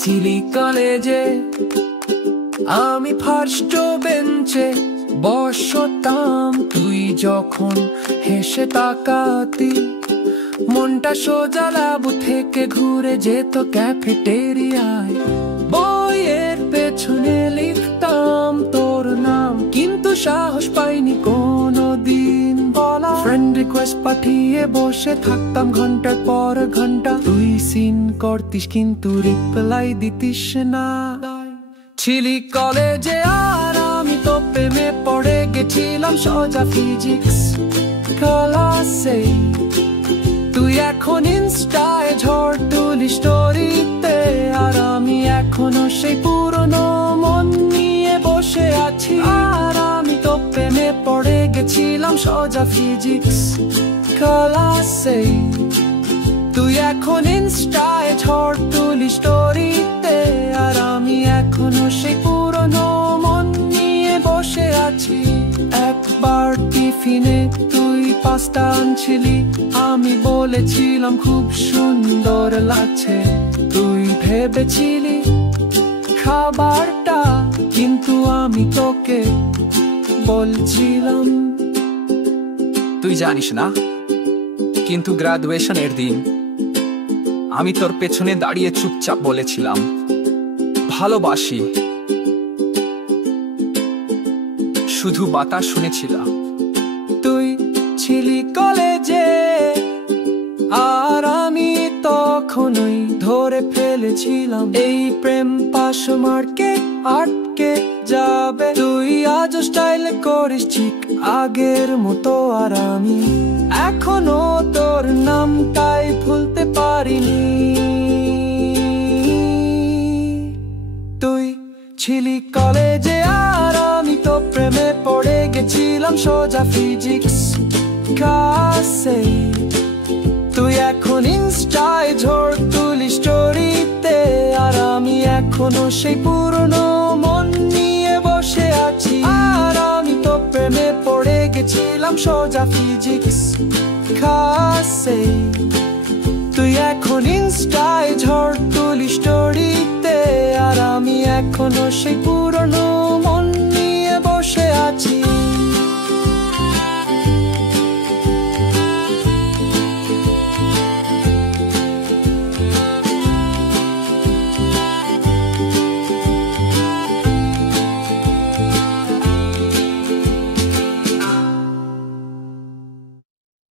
ছিলি কলেজে আমি ফার্স্ট বেঞ্চে বসতাম, তুই যখন হেসে তাকাতি মনটা সোজা লাবু থেকে ঘুরে যেত ক্যাফেটেরিয়ায়। বইয়ের পেছনে লিখতাম তোর নাম, কিন্তু সাহস পাইনি কোনোদিন বলা। ফ্রেন্ড রিকোয়েস্ট পাঠিয়ে বসে থাকতাম ঘন্টার পর ঘন্টা, তুই সিন করতিস কিন্তু রিপ্লাই দিতিস না। ছিলি কলেজে আর আমি তো প্রেমে পড়ে গেছিলাম সোজা ফিজিক্স ক্লাসে। তুই এখন ইনস্টায় ঝড় তুলি স্টোরিতে, আর আমি এখনো সেই পুরনো মন নিয়ে বসে আছি। আর আমি তো প্রেমে পড়ে গেছিলাম সোজা ফিজিক্স ক্লাসে। তুই এখন ইনস্টায় ঝড় তুলি স্টোরিতে, আর আমি এখনো সেই পুরনো মন নিয়ে বসে আছি। একবার টিফিনে তুই পাস্তা আনছিলি, আমি বলেছিলাম খুব সুন্দর লাগছে। তুই ভেবেছিলি খাবারটা, কিন্তু আমি তোকে বলছিলাম। তুই জানিস না, কিন্তু গ্রাজুয়েশনের দিন আমি তোর পেছনে দাঁড়িয়ে চুপচাপ বলেছিলাম ভালোবাসি। শুধু বাতাস শুনেছিলাম। তুই ছিলি কলেজে আর আমি তখনই ধরে ফেলেছিলাম এই প্রেম পাশ মার্কে আটকে যাবে। তুই আজ স্টাইল করিস ঠিক আগের মতো, আর আমি এখনো তোর নামটাই ভুলতে পারিনি। তুই ছিলি কলেজে আর আমি তো প্রেমে পড়ে গেছিলাম সোজা ফিজিক্স ক্লাসে। তুই এখন ইনস্টায় ঝড় তুলি স্টোরিতে, আর আমি এখনো সেই পুরনো মন নিয়ে বসে আছি। আর আমি তো প্রেমে পড়ে গেছিলাম সোজা ফিজিক্স ক্লাসে। তুই এখন ইনস্টায় ঝড় তুলি স্টোরিতে, আর আমি এখনো সেই পুরনো মন নিয়ে বসে আছি।